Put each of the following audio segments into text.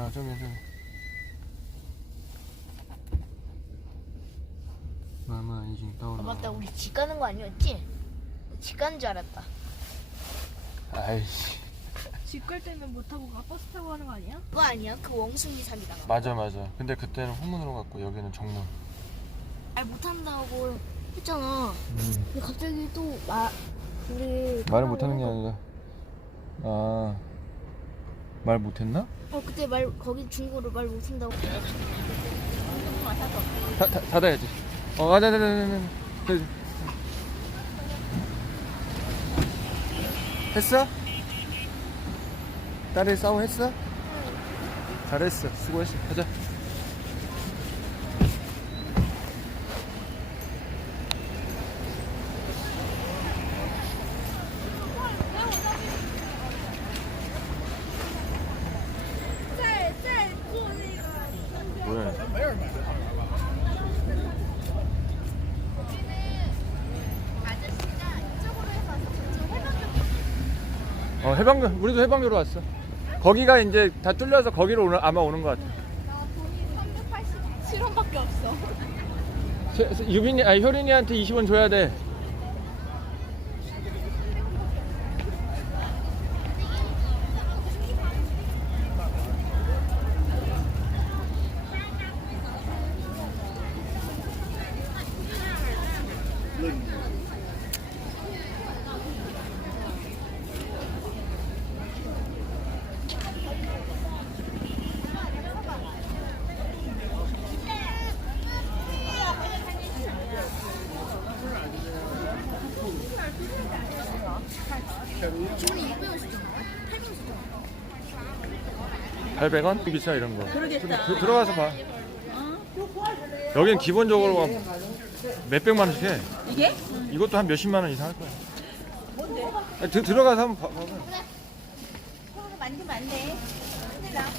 아 저기 저기 마마 아, 떠올라 맞다 우리 집 가는 거 아니었지? 집 가는 줄 알았다. 아이씨. 집 갈 때는 못 타고 가 버스 타고 가는 거 아니야? 그거 아니야? 그 원숭이 산이다가 맞아 맞아. 근데 그때는 후문으로 갔고 여기는 정문 말 못한다고 했잖아. 근데 갑자기 또 마, 우리 말을 못 하는 게 아니라. 아. 말 못했나? 어 그때 말 거기 중국어로 말 못한다고. 다, 다, 닫아야지. 어 아, 네, 네, 네, 네, 네. 했어? 딸이 싸움 했어? 잘했어. 수고했어. 가자 뭐야 아저씨가 이쪽으로 해서 저쪽 해변쪽 어 해방교 우리도 해방교로 왔어. 거기가 이제 다 뚫려서 거기로 오는, 아마 오는 것 같아. 나 돈이 387원밖에 없어. 세- 세- 유빈이 아니 효린이한테 20원 줘야 돼 800원? 비싸 이런 거. 그러겠다. 들- 들어가서 봐. 여긴 기본적으로 막 몇백만 원씩 해. 이게? 이것도 한 몇십만 원 이상 할 거야. 아니, 들- 들어가서 한번 봐, 봐봐. 만지면 안 돼. 아빠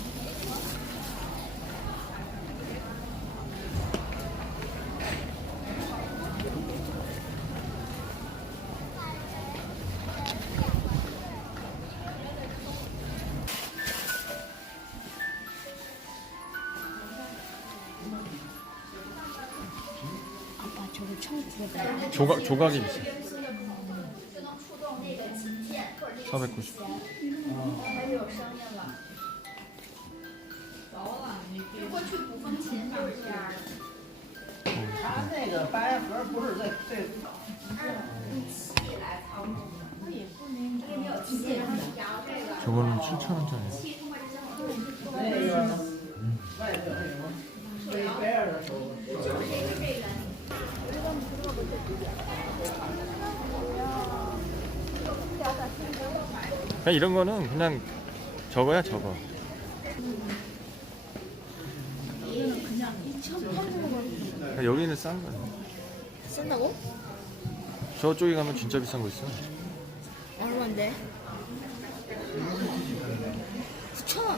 조각, 조각이 비싸 490那个白盒不是在在 저거는 7,000원짜리 那个外头那种水白样的手。 그냥 이런 거는 그냥 저거야 저거 그냥 여기는 싼 거야 쓴다고? 저쪽에 가면 진짜 비싼 거 있어 얼마인데? 9,000원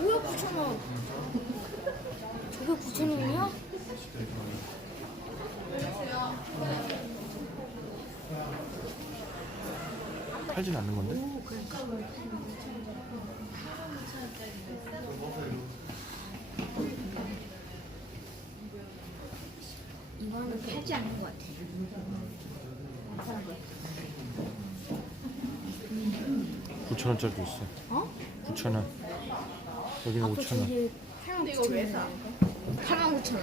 뭐야 9,000원 저게 9,000원이야? 팔진 않는 건데? 이거는 팔지 않는 것 같아 9,000원짜리도 있어 어? 9,000원 여기는 아빠 5,000원 저기 89,000원 89,000원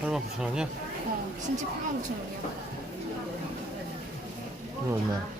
89,000원이야? 어 진짜 89,000원이야 이거 얼마야?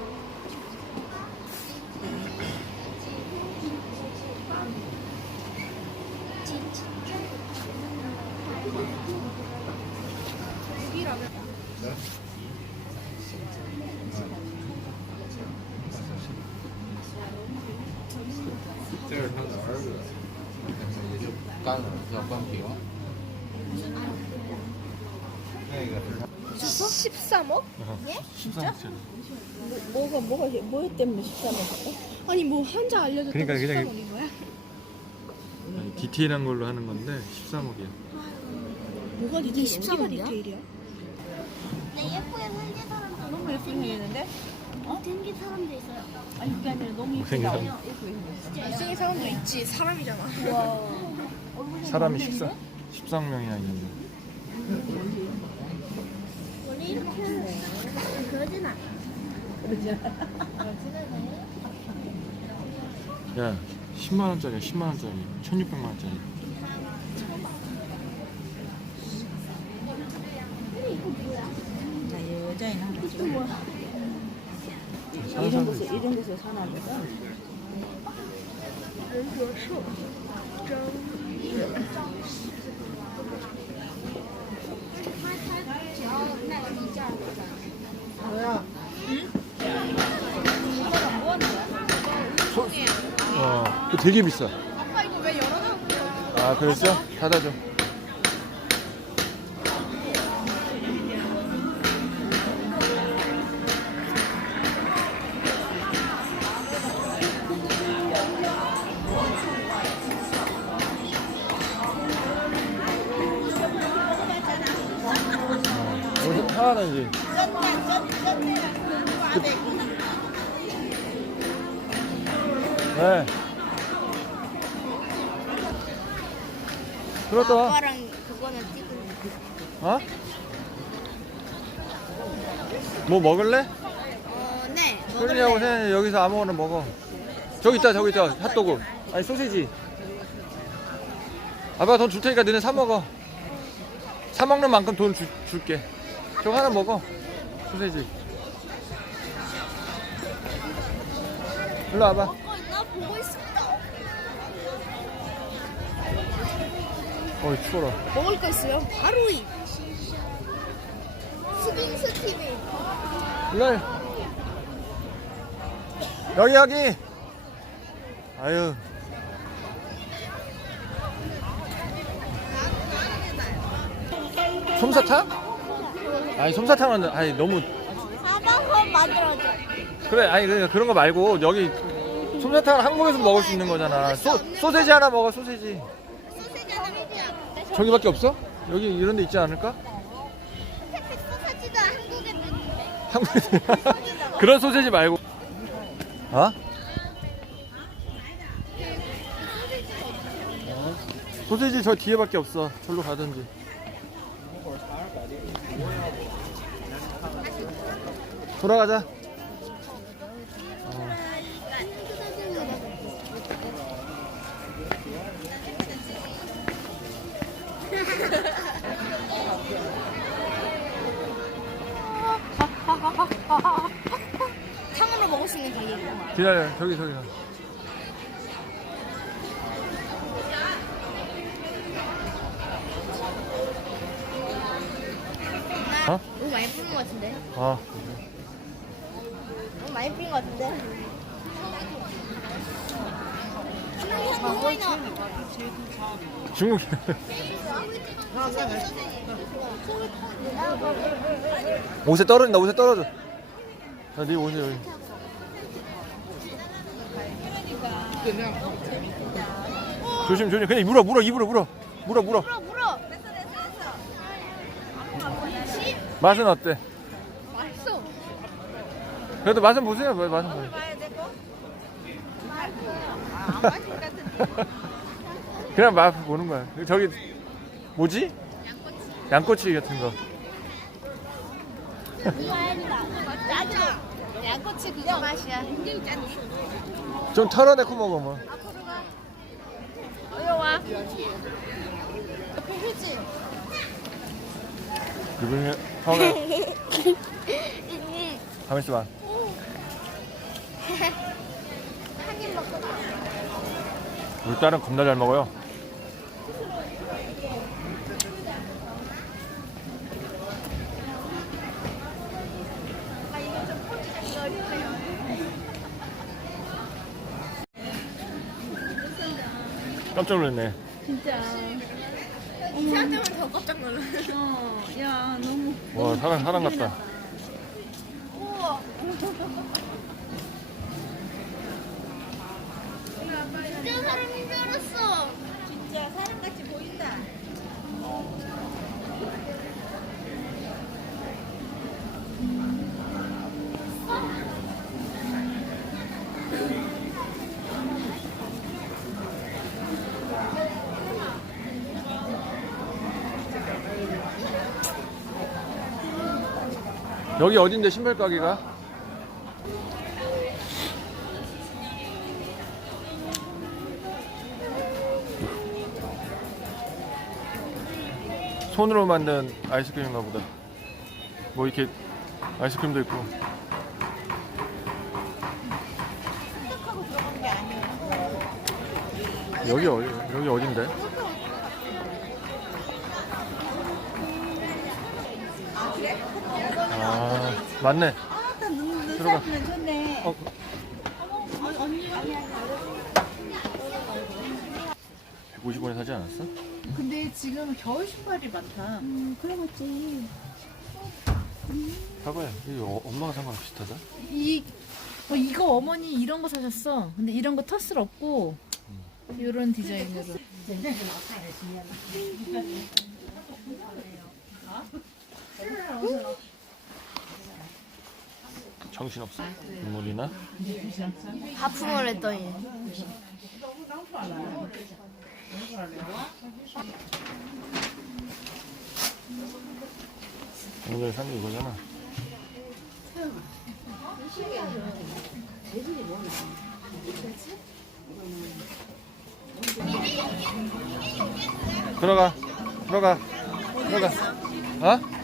13억? 예? 13억짜리. 뭐가 뭐가 뭐 때문에 13억? 아니 뭐 한자 알려줬다고 그러니까 그냥 13억인 거야? 아니, 디테일한 걸로 하는 건데 13억이야. 뭐가 이게 디테일이야? 13억 이야? 디테일이야? 네 예쁘게 생긴 사람도 너무 예쁘게 생겼는데? 생긴 사람도 있어요. 아니 그게 아니라 너무 예쁘다. 사람. 예쁘게 생겼어. 못생긴 사람도 있지 사람이잖아 사람이 14, 13명이나 있는데. 않아. 야, 10만 원짜리야, 10만 원짜리, 1,600만 원짜리. 사는 이런 있어. 이런 데서 사나 보다. 소, 어, 그거 되게 비싸. 아빠 이거 왜 열어놔? 아, 그랬어? 닫아줘. 그렇다. 아빠랑 그거는 찍고. 어? 뭐 먹을래? 어, 네. 소리하고 세연이 여기서 아무거나 먹어. 저기 있다, 저기 있다. 핫도그. 아니, 소시지. 아빠가 돈 줄 테니까 너네 사 먹어. 사 먹는 만큼 돈 주, 줄게. 저거 하나 먹어. 소시지. 일로 와봐. 먹고 있나 보고 있습니다. 어이, 추워라. 먹을 거 있어요? 하루이. 스빙스 TV. 일로 와. 여기, 여기. 아유. 솜사탕? 아니 솜사탕은 아니 너무 사방선 만들어줘. 그래 아니 그러니까 그런 거 말고 여기 솜사탕은 한국에서 먹을 수 있는 거잖아 소, 소세지 하나 먹어 소세지. 저기밖에 없어? 여기 이런 데 있지 않을까? 소세지도 한국에 있는데. 한국에 그런 소세지 말고 어? 소세지 저 뒤에밖에 없어 절로 가든지 돌아가자 탕으로 먹을 수 있는 가게구나. 기다려 저기 저기 가. 어? 너무 많이 뿌린 것 같은데? 어 너무 많이 뿌린 것 같은데? 중국 옷에 떨어진다 옷에 떨어져. 자네 옷에 여기. 조심 조심. 그냥 물어 물어 입으로 물어. 물어 물어. 물어 물어. 맛은 어때? 맛있어. 그래도 맛은 보세요. 뭐, 맛은 보세요 그냥 맛 보는 거야 저기 뭐지? 양꼬치 같은 거. 양꼬치 그거 맛이야. 좀 털어내고 먹어 뭐 어여 와. 옆에 휴지. 이분이 처음에 가만 있어봐 한입 먹고 나. 우리 딸은 겁나 잘 먹어요. 깜짝 놀랐네. 생각하면 더 깜짝 놀랐어. 어, 야 너무 와 사람 사람 같다. 진짜 사람인. 여기 어딘데 신발 가게가? 손으로 만든 아이스크림인가 보다. 뭐 이렇게 아이스크림도 있고. 여기 어디 여기 어딘데? 아 맞네. 아따 눈 들어가. 눈사람은 좋네. 어, 언니 150원에 사지 않았어? 근데 지금 겨울 신발이 많다. 음, 그러겠지. 사봐요. 이거 어- 엄마가 산 거랑 비슷하다. 이 어, 이거 어머니 이런 거 사셨어. 근데 이런 거 텃을 없고 이런 디자인으로. 정신없어. 눈물이나? 하품을 했더니. 오늘 산게 이거잖아. 들어가, 들어가, 들어가. 어?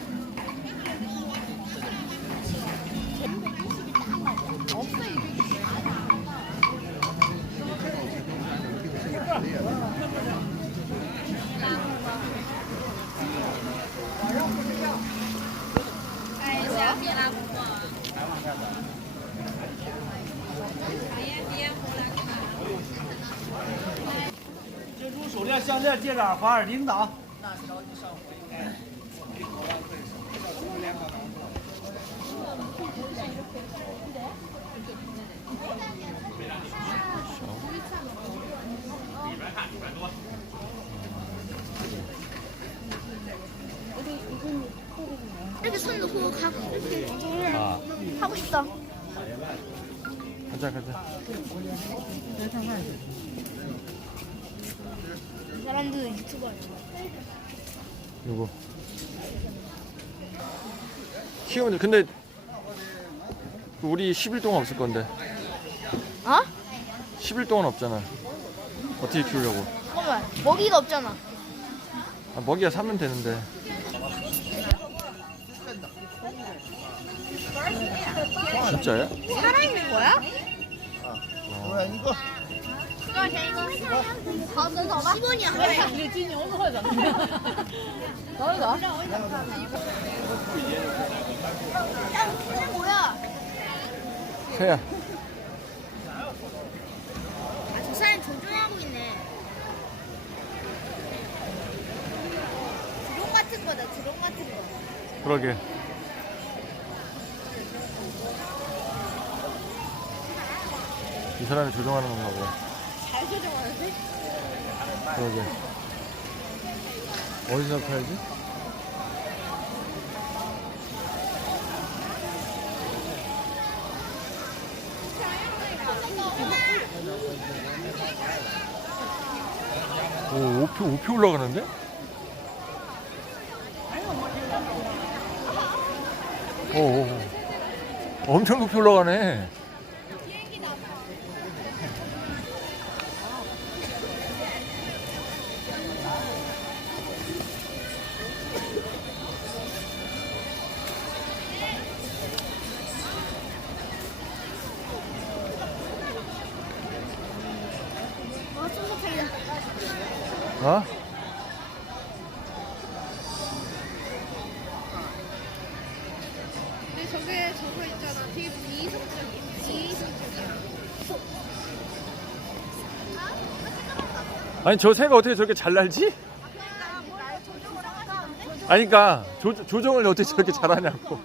蛛手链、项链、戒指、耳环、耳钉子啊。 이렇게 손 놓고 가고 이렇게 아, 하고 싶다. 가자, 가자. 이 사람도 유튜버야. 누구? 키우는 근데 우리 10일 동안 없을 건데 어? 10일 동안 없잖아. 어떻게 키우려고? 잠깐만. 먹이가 없잖아. 아, 먹이야 사면 되는데. 진짜야? 살아있는 거야? 이거 그거 이거 더 넣어봐. 10원이야 하나에. 이게 찐이 오늘 하잖아. 나가. 이게 뭐야? 새야. 아, 저 사람 조종하고 있네. 드론 같은 거다. 드론 같은 거. 그러게. 이 사람이 조종하는 건가 보다. 그러게. 어디서 팔지? 오, 5표, 5표 올라가는데? 오, 오, 오. 엄청 높이 올라가네. 저게 저거 있잖아. 되게 비이성적이야. 아니 저 새가 어떻게 저렇게 잘 날지? 아니 그러니까 조, 조정을 어떻게 저렇게 잘하냐고.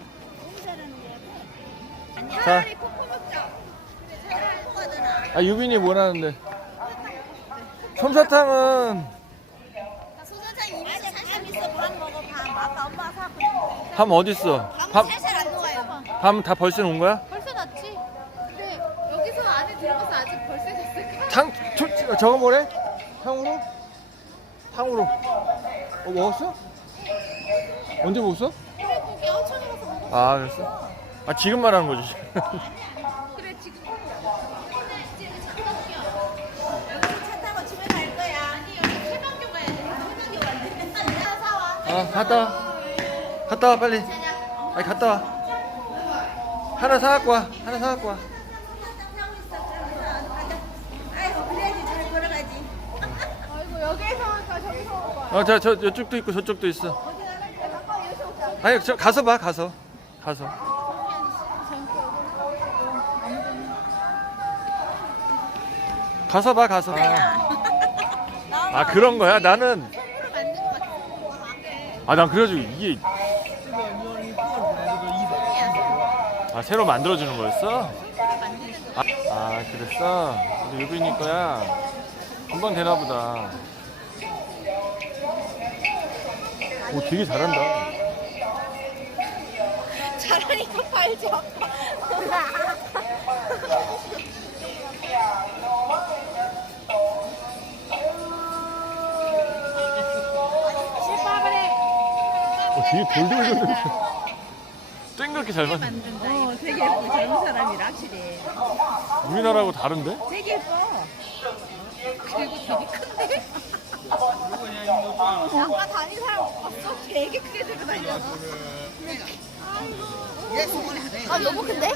자. 아 유빈이 원하는데? 솜사탕은 소사장 입에서 살살 있어. 밥 먹어 밥. 아까 엄마가 사고 밤 어딨어? 밤, 녹아요 밤 다 벌써 놓은 거야? 벌써 났지? 근데 여기서 안에 들어가서 아직 벌써 됐을까? 탕 초, 저거 뭐래? 탕으로? 탕으로 어 먹었어? 언제 먹었어? 고기 엄청 먹어서 먹어. 아 그랬어? 아 지금 말하는 거지 그래 지금 차 타고 집에 갈 거야 아니 여기 세방교 가야 돼. 세방교 가야 돼. 하나 사와 아 갔다 와 갔다 와 빨리 아니 갔다 와 하나 사갖고 와 하나 사갖고 와 아이고 그래야지 잘 걸어가지 아이고 여기에서 할까 저기서 할까? 어, 저, 저, 이쪽도 있고 저쪽도 있어. 어디 여기서 아니, 저, 가서 봐, 가서. 가서. 가서 봐, 가서. 아, 그런 거야? 나는. 아, 난 그래가지고 이게. 아, 새로 만들어주는 거였어? 아, 아 그랬어? 근데 유빈이 거야. 금방 되나 보다. 오, 되게 잘한다. 잘하니까 팔죠 어, 되게 돌돌돌돌. 땡그렇게 잘 만든. 어, 되게 예쁘. 젊은 사람이라 확실히. 우리나라하고 다른데? 되게 예뻐. 아까 다닌 사람 봤어? 되게 크게 들고 다녀. 아 아 너무 큰데?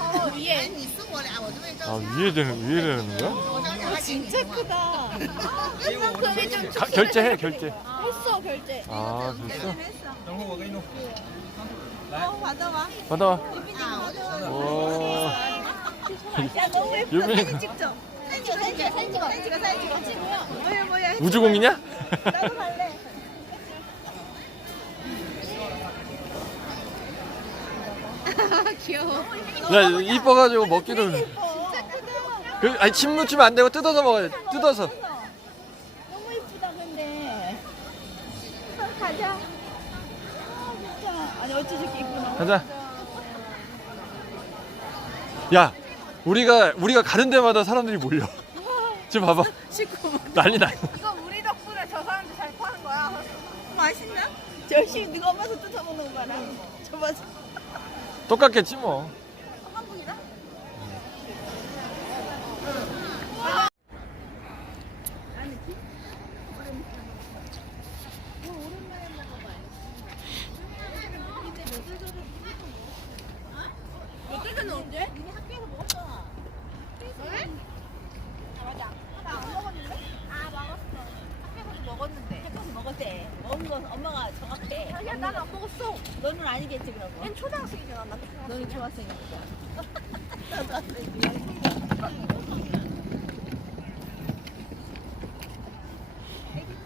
어, 위에 아 위에 되는 위에 되는 거야? 어, 진짜 크다. 가, 결제해 결제. 했어 결제. 아 됐어? 받아와. 받아와. 와. 유빈이. 찍죠. 사진 찍어 사진 찍어 사진 찍어 사진 찍어 사진 찍어 사진 뭐야? 뭐야, 뭐야. 우주공이냐? 나도 갈래. 귀여워. 야 이뻐가지고 먹기도. 진짜 크다. 그 아니 침 묻히면 안 되고 뜯어서 먹어야 돼. 뜯어서. 너무 예쁘다, 근데. 가자. 아, 진짜. 아니, 어째 저렇게 예쁘나. 가자. 야 우리가 우리가 가는 데마다 사람들이 몰려. 지금 봐봐. 난리 나. 이거 우리 덕분에 저 사람들 잘 파는 거야 맛있나? 열심히 누가 엄마서 뜯어먹는 거 봐라. 저 봐. 똑같겠지 뭐. 몇개는 언제? 니네 학교에서 먹었잖아 왜? 아 맞아 나 안 먹었는데? 아 먹었어 학교에서도 먹었는데 학교에서 먹었대. 먹은 거 엄마가 정확해. 야 먹었어 너는 아니겠지, 거. 얜 초등학생이잖아 나 너는 중학생이니까.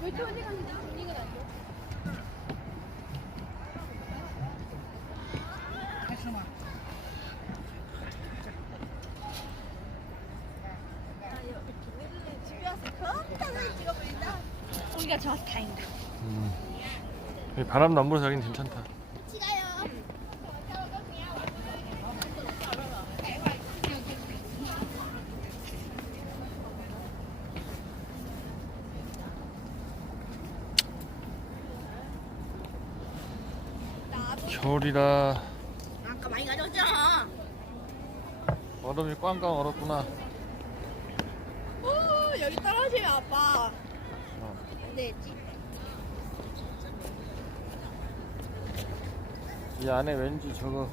왜또 언니 줘? 집에 와서 겁나 사진 찍어버린다. 우리가 좋아서 다행이다. 음. 바람도 안 불어서 여긴 괜찮다. 겨울이라 아까 많이 가져왔잖아 얼음이 꽝꽝 얼었구나. 어, 여기 떨어지면 아빠. 어. 안 되지. 이 안에 왠지 저거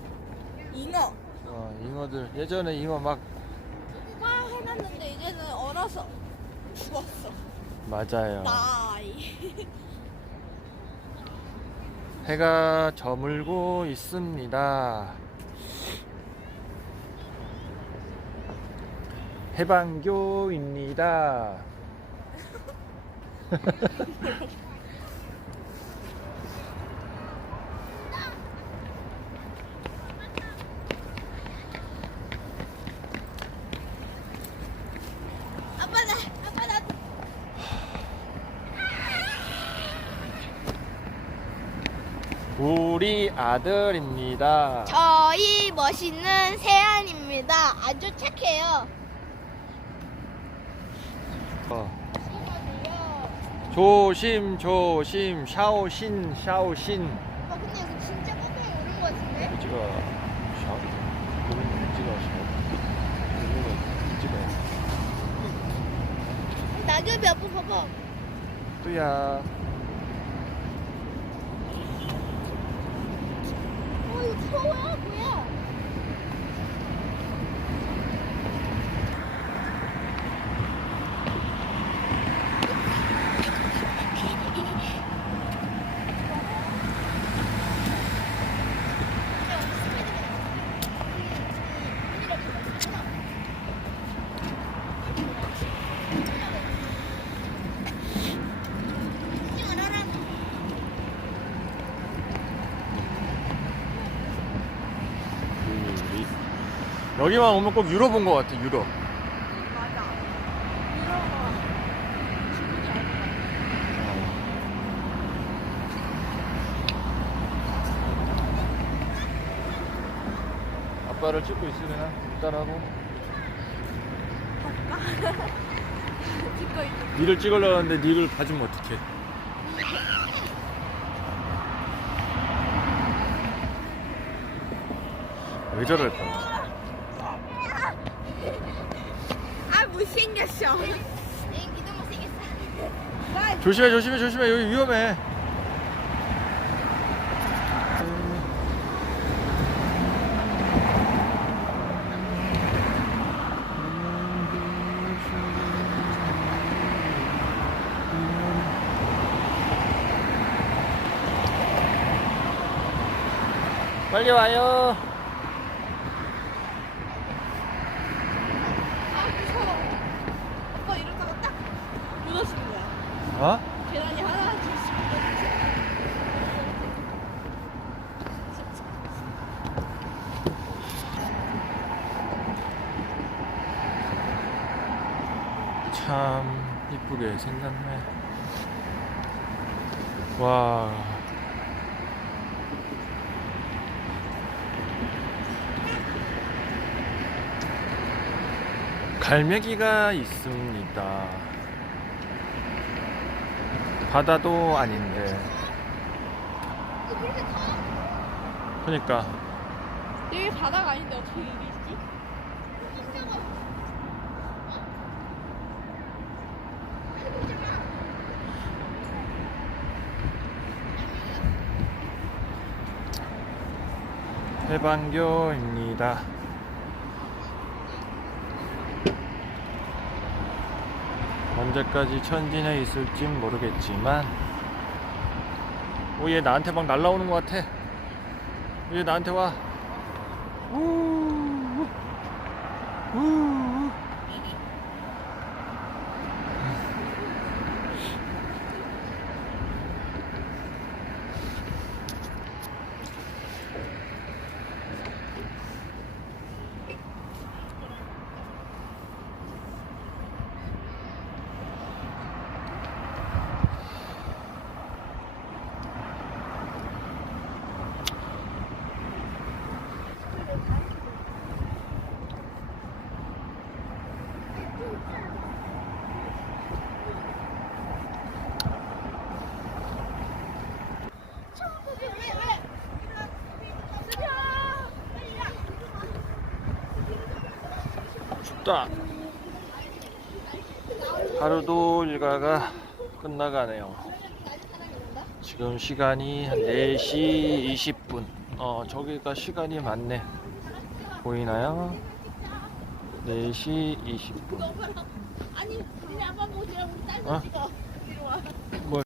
잉어. 어, 잉어들 예전에 잉어 막와 해놨는데 이제는 얼어서 죽었어. 맞아요. 나이. 해가 저물고 있습니다. 해방교입니다. 아빠 나 아빠 나 우리 아들입니다. 저희 멋있는 세안입니다. 아주 착해요. 어. 조심 조심 샤오신 샤오신 어 근데 여기 진짜 꺾여 오는 거 같은데? 찍어 샤오 찍어 샤오 찍어 낙엽이 아빠 봐봐. 뚜야 어 이거 추워요 뭐야? 우리 여기만 오면 꼭 유럽 온 것 같아 유럽. 아빠를 찍고 있으려나? 일단하고. 찍고 있 니를 찍으려고 하는데 니를 봐주면 어떡해. 왜 저럴까 아 못 생겼어. 애기도 못생겼어. 조심해 조심해 조심해 여기 위험해 빨리 와요 아 무서워. 아빠 이러다가 딱 무너지는 거야. 어? 계란이 하나. 참 이쁘게 생겼네. 와. 갈매기가 있습니다. 바다도 아닌데. 그러니까 여기 바다가 아닌데 어떻게 이리 있지? 해방교입니다. 언제까지 천진에 있을진 모르겠지만 오얘 나한테 막 날라오는 것 같아 얘 나한테 와 우, 우, 우. 춥다 하루도 일과가 끝나가네요. 지금 시간이 한 4시 20분. 어 저기가 시간이 많네. 보이나요? 4시 20분. 아니, 우리 아빠 보고 지랑 우리 딸 어?